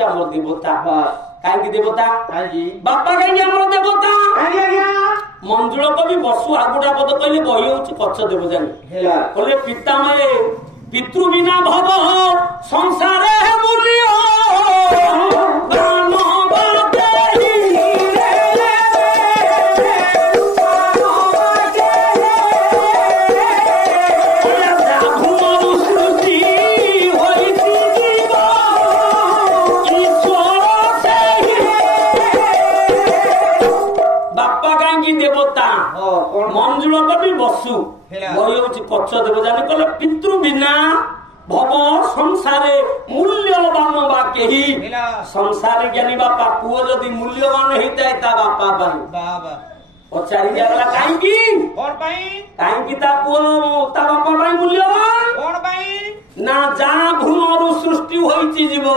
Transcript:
आम देवता कहीं देवता बापा कहीं आम देवता मंजुल कवि बसु आगुड़ा पद कहले बही हूँ कच्छ देवजानी कहले पिता माए पितृ बिना भव संसार मंजुल कवि बसु बही हूँ कच्छ देवजानी कहले पितृ बिना भव संसारे मूल्यवान बाके ही संसार ज्ञानी बापा पुओ जदि मूल्यवान होता है ता बापा पचारि दिया कहीं ता पुओ ता बापा मूल्यवान ना जा भ्रूण सृष्टि होइछि जीव